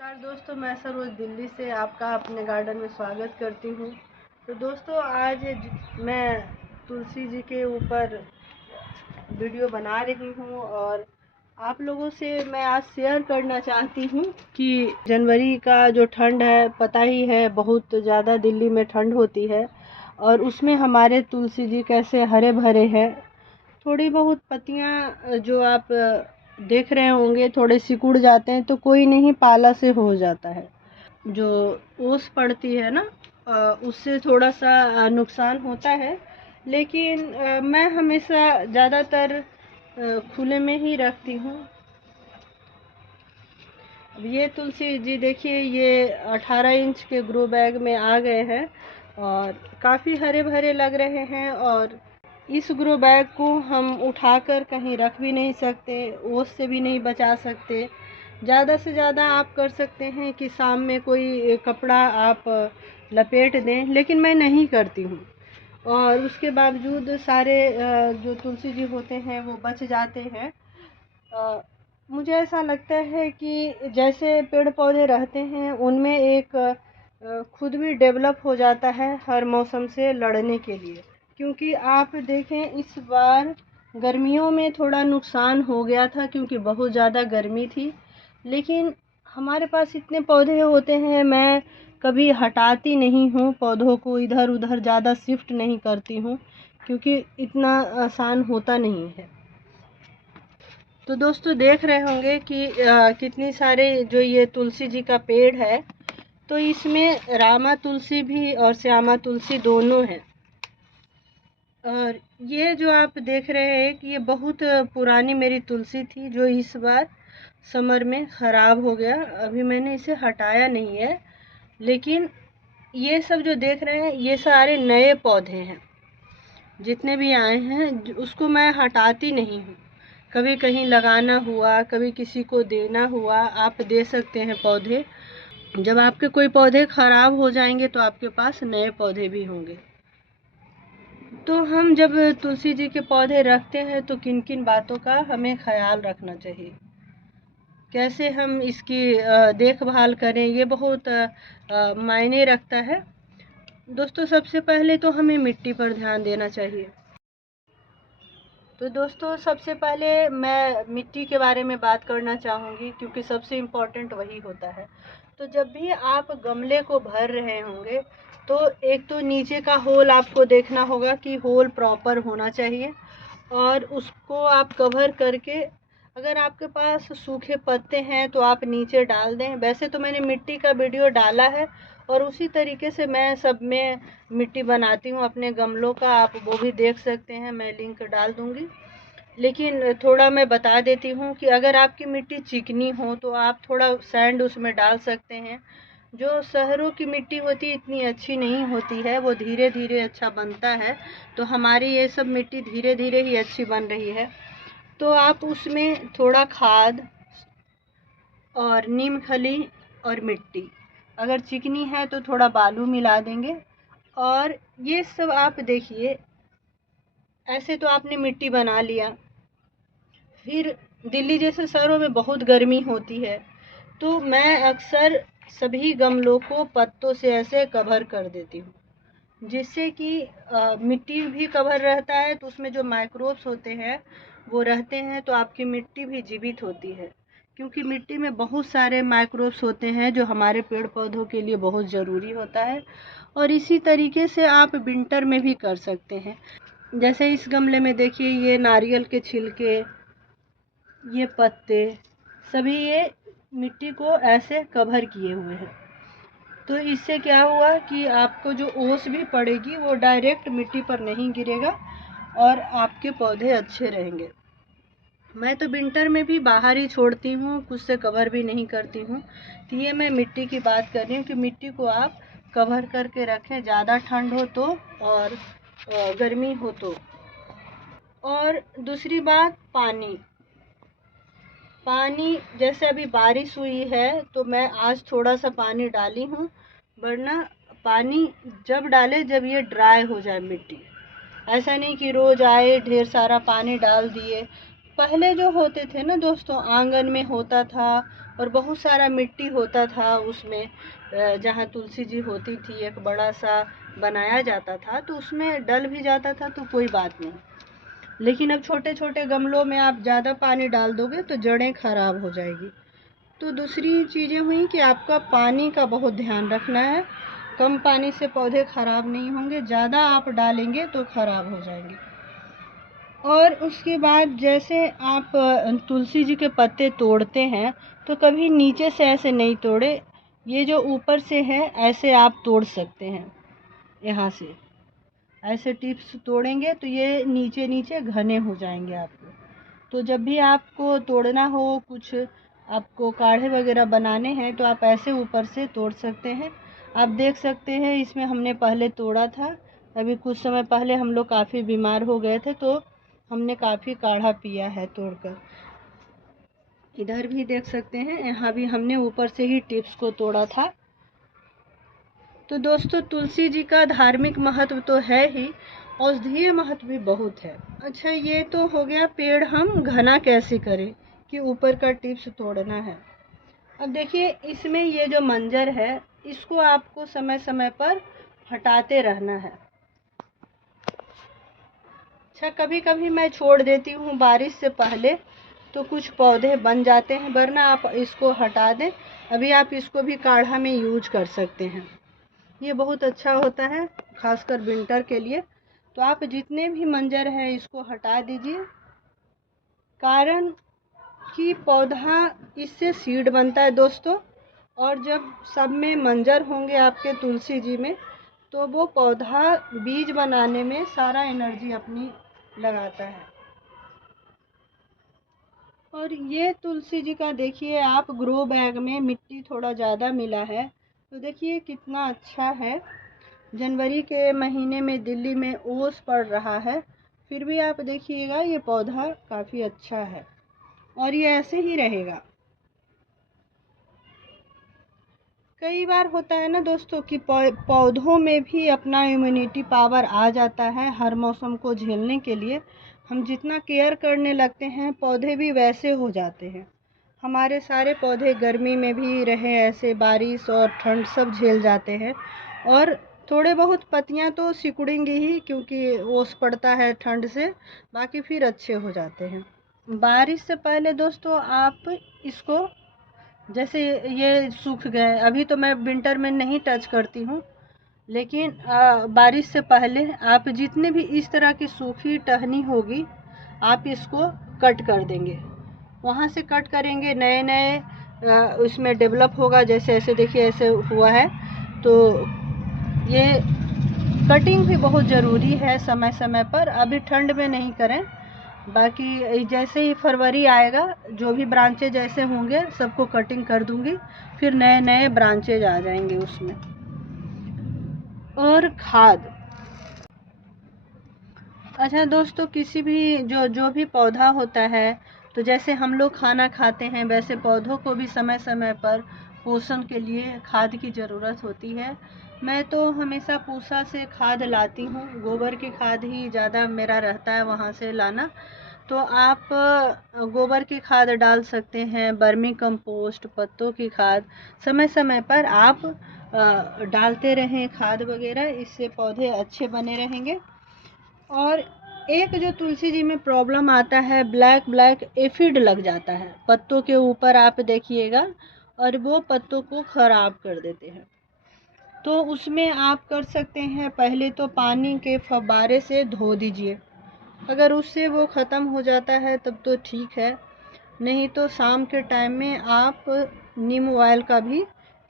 नमस्कार दोस्तों, मैं सरोज दिल्ली से आपका अपने गार्डन में स्वागत करती हूँ। तो दोस्तों, आज मैं तुलसी जी के ऊपर वीडियो बना रही हूँ और आप लोगों से मैं आज शेयर करना चाहती हूँ कि जनवरी का जो ठंड है, पता ही है बहुत ज़्यादा दिल्ली में ठंड होती है और उसमें हमारे तुलसी जी कैसे हरे भरे हैं। थोड़ी बहुत पत्तियाँ जो आप देख रहे होंगे थोड़े सिकुड़ जाते हैं, तो कोई नहीं, पाला से हो जाता है। जो ओस पड़ती है ना, उससे थोड़ा सा नुकसान होता है, लेकिन मैं हमेशा ज़्यादातर खुले में ही रखती हूँ। अब ये तुलसी जी देखिए, ये 18 इंच के ग्रो बैग में आ गए हैं और काफ़ी हरे भरे लग रहे हैं। और इस ग्रो बैग को हम उठाकर कहीं रख भी नहीं सकते, ओस से भी नहीं बचा सकते। ज़्यादा से ज़्यादा आप कर सकते हैं कि शाम में कोई कपड़ा आप लपेट दें, लेकिन मैं नहीं करती हूँ। और उसके बावजूद सारे जो तुलसी जी होते हैं वो बच जाते हैं। मुझे ऐसा लगता है कि जैसे पेड़ पौधे रहते हैं उनमें एक खुद भी डेवलप हो जाता है हर मौसम से लड़ने के लिए। क्योंकि आप देखें, इस बार गर्मियों में थोड़ा नुकसान हो गया था क्योंकि बहुत ज़्यादा गर्मी थी, लेकिन हमारे पास इतने पौधे होते हैं, मैं कभी हटाती नहीं हूँ पौधों को, इधर उधर ज़्यादा शिफ्ट नहीं करती हूँ क्योंकि इतना आसान होता नहीं है। तो दोस्तों, देख रहे होंगे कि कितनी सारे जो ये तुलसी जी का पेड़ है, तो इसमें रामा तुलसी भी और श्यामा तुलसी दोनों हैं। और ये जो आप देख रहे हैं कि ये बहुत पुरानी मेरी तुलसी थी जो इस बार समर में ख़राब हो गया। अभी मैंने इसे हटाया नहीं है, लेकिन ये सब जो देख रहे हैं ये सारे नए पौधे हैं। जितने भी आए हैं उसको मैं हटाती नहीं हूँ। कभी कहीं लगाना हुआ, कभी किसी को देना हुआ, आप दे सकते हैं पौधे। जब आपके कोई पौधे ख़राब हो जाएंगे तो आपके पास नए पौधे भी होंगे। तो हम जब तुलसी जी के पौधे रखते हैं तो किन किन बातों का हमें ख्याल रखना चाहिए, कैसे हम इसकी देखभाल करें, ये बहुत मायने रखता है। दोस्तों, सबसे पहले तो हमें मिट्टी पर ध्यान देना चाहिए। तो दोस्तों, सबसे पहले मैं मिट्टी के बारे में बात करना चाहूँगी क्योंकि सबसे इम्पोर्टेंट वही होता है। तो जब भी आप गमले को भर रहे होंगे तो एक तो नीचे का होल आपको देखना होगा कि होल प्रॉपर होना चाहिए, और उसको आप कवर करके, अगर आपके पास सूखे पत्ते हैं तो आप नीचे डाल दें। वैसे तो मैंने मिट्टी का वीडियो डाला है और उसी तरीके से मैं सब में मिट्टी बनाती हूँ अपने गमलों का, आप वो भी देख सकते हैं, मैं लिंक डाल दूँगी। लेकिन थोड़ा मैं बता देती हूँ कि अगर आपकी मिट्टी चिकनी हो तो आप थोड़ा सैंड उसमें डाल सकते हैं। जो शहरों की मिट्टी होती है इतनी अच्छी नहीं होती है, वो धीरे धीरे अच्छा बनता है। तो हमारी ये सब मिट्टी धीरे धीरे ही अच्छी बन रही है। तो आप उसमें थोड़ा खाद और नीम खली और मिट्टी, अगर चिकनी है तो थोड़ा बालू मिला देंगे। और ये सब आप देखिए, ऐसे तो आपने मिट्टी बना लिया। फिर दिल्ली जैसे शहरों में बहुत गर्मी होती है, तो मैं अक्सर सभी गमलों को पत्तों से ऐसे कवर कर देती हूँ, जिससे कि मिट्टी भी कवर रहता है, तो उसमें जो माइक्रोब्स होते हैं वो रहते हैं, तो आपकी मिट्टी भी जीवित होती है। क्योंकि मिट्टी में बहुत सारे माइक्रोब्स होते हैं जो हमारे पेड़ पौधों के लिए बहुत ज़रूरी होता है। और इसी तरीके से आप विंटर में भी कर सकते हैं। जैसे इस गमले में देखिए, ये नारियल के छिलके, ये पत्ते, सभी ये मिट्टी को ऐसे कवर किए हुए हैं। तो इससे क्या हुआ कि आपको जो ओस भी पड़ेगी वो डायरेक्ट मिट्टी पर नहीं गिरेगा और आपके पौधे अच्छे रहेंगे। मैं तो विंटर में भी बाहर ही छोड़ती हूँ, कुछ से कवर भी नहीं करती हूँ। तो ये मैं मिट्टी की बात कर रही हूँ कि मिट्टी को आप कवर करके रखें, ज़्यादा ठंड हो तो और गर्मी हो तो। और दूसरी बात, पानी। पानी जैसे अभी बारिश हुई है तो मैं आज थोड़ा सा पानी डाली हूँ, वरना पानी जब डाले जब ये ड्राई हो जाए मिट्टी। ऐसा नहीं कि रोज़ आए ढेर सारा पानी डाल दिए। पहले जो होते थे ना दोस्तों, आंगन में होता था और बहुत सारा मिट्टी होता था उसमें, जहाँ तुलसी जी होती थी एक बड़ा सा बनाया जाता था, तो उसमें डल भी जाता था तो कोई बात नहीं। लेकिन अब छोटे छोटे गमलों में आप ज़्यादा पानी डाल दोगे तो जड़ें खराब हो जाएगी। तो दूसरी चीज़ें हुई कि आपका पानी का बहुत ध्यान रखना है। कम पानी से पौधे खराब नहीं होंगे, ज़्यादा आप डालेंगे तो खराब हो जाएंगे। और उसके बाद जैसे आप तुलसी जी के पत्ते तोड़ते हैं तो कभी नीचे से ऐसे नहीं तोड़े, ये जो ऊपर से है ऐसे आप तोड़ सकते हैं। यहाँ से ऐसे टिप्स तोड़ेंगे तो ये नीचे नीचे घने हो जाएंगे आपको। तो जब भी आपको तोड़ना हो, कुछ आपको काढ़े वगैरह बनाने हैं, तो आप ऐसे ऊपर से तोड़ सकते हैं। आप देख सकते हैं इसमें हमने पहले तोड़ा था, अभी कुछ समय पहले हम लोग काफ़ी बीमार हो गए थे तो हमने काफ़ी काढ़ा पिया है तोड़कर। इधर भी देख सकते हैं, यहाँ भी हमने ऊपर से ही टिप्स को तोड़ा था। तो दोस्तों तुलसी जी का धार्मिक महत्व तो है ही, औषधीय महत्व भी बहुत है। अच्छा, ये तो हो गया पेड़ हम घना कैसे करें, कि ऊपर का टिप्स तोड़ना है। अब देखिए इसमें ये जो मंजर है इसको आपको समय समय पर हटाते रहना है। अच्छा, कभी कभी मैं छोड़ देती हूँ बारिश से पहले, तो कुछ पौधे बन जाते हैं, वरना आप इसको हटा दें। अभी आप इसको भी काढ़ा में यूज कर सकते हैं, ये बहुत अच्छा होता है खासकर विंटर के लिए। तो आप जितने भी मंजर हैं इसको हटा दीजिए, कारण कि पौधा इससे सीड बनता है दोस्तों। और जब सब में मंजर होंगे आपके तुलसी जी में, तो वो पौधा बीज बनाने में सारा एनर्जी अपनी लगाता है। और ये तुलसी जी का देखिए आप ग्रो बैग में मिट्टी थोड़ा ज़्यादा मिला है, तो देखिए कितना अच्छा है। जनवरी के महीने में दिल्ली में ओस पड़ रहा है, फिर भी आप देखिएगा ये पौधा काफ़ी अच्छा है और ये ऐसे ही रहेगा। कई बार होता है ना दोस्तों कि पौधों में भी अपना इम्यूनिटी पावर आ जाता है हर मौसम को झेलने के लिए। हम जितना केयर करने लगते हैं पौधे भी वैसे हो जाते हैं। हमारे सारे पौधे गर्मी में भी रहे ऐसे, बारिश और ठंड सब झेल जाते हैं। और थोड़े बहुत पत्तियां तो सिकुड़ेंगी ही, क्योंकि ओस पड़ता है ठंड से, बाकी फिर अच्छे हो जाते हैं। बारिश से पहले दोस्तों आप इसको, जैसे ये सूख गए, अभी तो मैं विंटर में नहीं टच करती हूँ, लेकिन बारिश से पहले आप जितने भी इस तरह की सूखी टहनी होगी आप इसको कट कर देंगे। वहाँ से कट करेंगे, नए नए उसमें डेवलप होगा। जैसे ऐसे देखिए ऐसे हुआ है, तो ये कटिंग भी बहुत ज़रूरी है समय समय पर। अभी ठंड में नहीं करें, बाकी जैसे ही फरवरी आएगा जो भी ब्रांचेज जैसे होंगे सबको कटिंग कर दूंगी, फिर नए नए ब्रांचेज आ जाएंगे उसमें। और खाद, अच्छा दोस्तों, किसी भी जो भी पौधा होता है, तो जैसे हम लोग खाना खाते हैं वैसे पौधों को भी समय समय पर पोषण के लिए खाद की ज़रूरत होती है। मैं तो हमेशा पूसा से खाद लाती हूँ, गोबर की खाद ही ज़्यादा मेरा रहता है वहाँ से लाना। तो आप गोबर की खाद डाल सकते हैं, वर्मी कंपोस्ट, पत्तों की खाद समय समय पर आप डालते रहें खाद वगैरह, इससे पौधे अच्छे बने रहेंगे। और एक जो तुलसी जी में प्रॉब्लम आता है, ब्लैक ब्लैक एफिड लग जाता है पत्तों के ऊपर, आप देखिएगा, और वो पत्तों को खराब कर देते हैं। तो उसमें आप कर सकते हैं, पहले तो पानी के फव्वारे से धो दीजिए, अगर उससे वो ख़त्म हो जाता है तब तो ठीक है, नहीं तो शाम के टाइम में आप नीम ऑयल का भी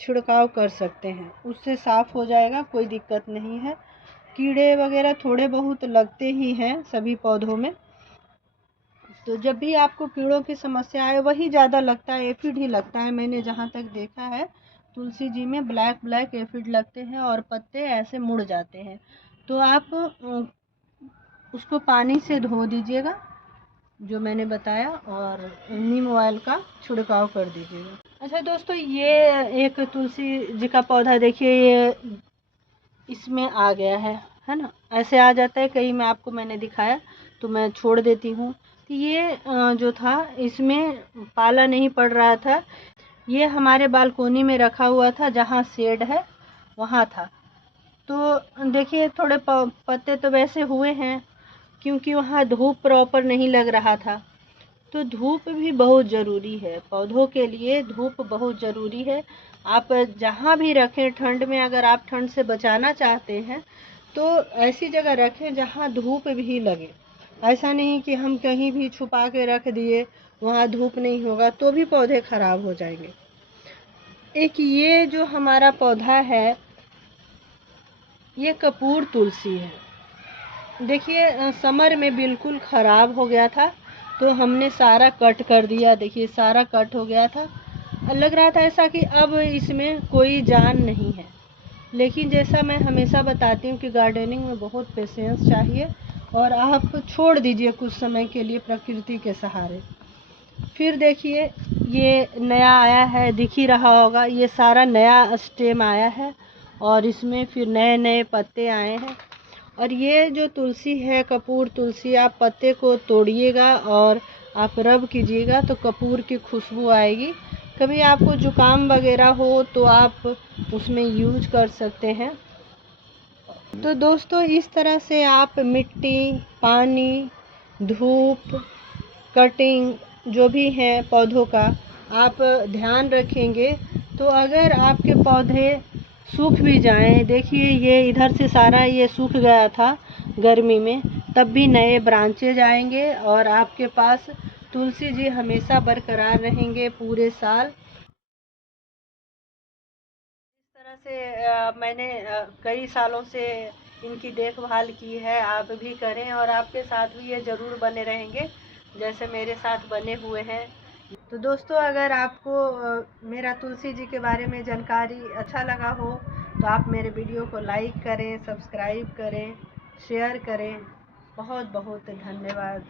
छिड़काव कर सकते हैं, उससे साफ़ हो जाएगा, कोई दिक्कत नहीं है। कीड़े वगैरह थोड़े बहुत लगते ही हैं सभी पौधों में, तो जब भी आपको कीड़ों की समस्या आए, वही ज़्यादा लगता है, एफिड ही लगता है। मैंने जहाँ तक देखा है तुलसी जी में ब्लैक ब्लैक एफिड लगते हैं और पत्ते ऐसे मुड़ जाते हैं। तो आप उसको पानी से धो दीजिएगा जो मैंने बताया, और नीम ऑयल का छिड़काव कर दीजिएगा। अच्छा दोस्तों, ये एक तुलसी जी का पौधा देखिए, ये इसमें आ गया है ना, ऐसे आ जाता है कहीं में, आपको मैंने दिखाया तो मैं छोड़ देती हूँ। तो ये जो था इसमें पाला नहीं पड़ रहा था, ये हमारे बालकोनी में रखा हुआ था, जहाँ शेड है वहाँ था। तो देखिए थोड़े पत्ते तो वैसे हुए हैं क्योंकि वहाँ धूप प्रॉपर नहीं लग रहा था। तो धूप भी बहुत ज़रूरी है, पौधों के लिए धूप बहुत ज़रूरी है। आप जहाँ भी रखें ठंड में, अगर आप ठंड से बचाना चाहते हैं तो ऐसी जगह रखें जहाँ धूप भी लगे। ऐसा नहीं कि हम कहीं भी छुपा के रख दिए, वहाँ धूप नहीं होगा तो भी पौधे खराब हो जाएंगे। एक ये जो हमारा पौधा है, ये कपूर तुलसी है। देखिए समर में बिल्कुल ख़राब हो गया था, तो हमने सारा कट कर दिया। देखिए सारा कट हो गया था, लग रहा था ऐसा कि अब इसमें कोई जान नहीं है। लेकिन जैसा मैं हमेशा बताती हूँ कि गार्डनिंग में बहुत पेशेंस चाहिए, और आप छोड़ दीजिए कुछ समय के लिए प्रकृति के सहारे। फिर देखिए ये नया आया है, दिख ही रहा होगा, ये सारा नया स्टेम आया है और इसमें फिर नए नए पत्ते आए हैं। और ये जो तुलसी है, कपूर तुलसी, आप पत्ते को तोड़िएगा और आप रब कीजिएगा तो कपूर की खुशबू आएगी। कभी आपको जुकाम वगैरह हो तो आप उसमें यूज कर सकते हैं। तो दोस्तों इस तरह से आप मिट्टी, पानी, धूप, कटिंग जो भी है पौधों का आप ध्यान रखेंगे तो अगर आपके पौधे सूख भी जाएं, देखिए ये इधर से सारा ये सूख गया था गर्मी में, तब भी नए ब्रांचेज आएंगे और आपके पास तुलसी जी हमेशा बरकरार रहेंगे पूरे साल। इस तरह से मैंने कई सालों से इनकी देखभाल की है, आप भी करें और आपके साथ भी ये ज़रूर बने रहेंगे जैसे मेरे साथ बने हुए हैं। तो दोस्तों अगर आपको मेरा तुलसी जी के बारे में जानकारी अच्छा लगा हो तो आप मेरे वीडियो को लाइक करें, सब्सक्राइब करें, शेयर करें। बहुत बहुत धन्यवाद।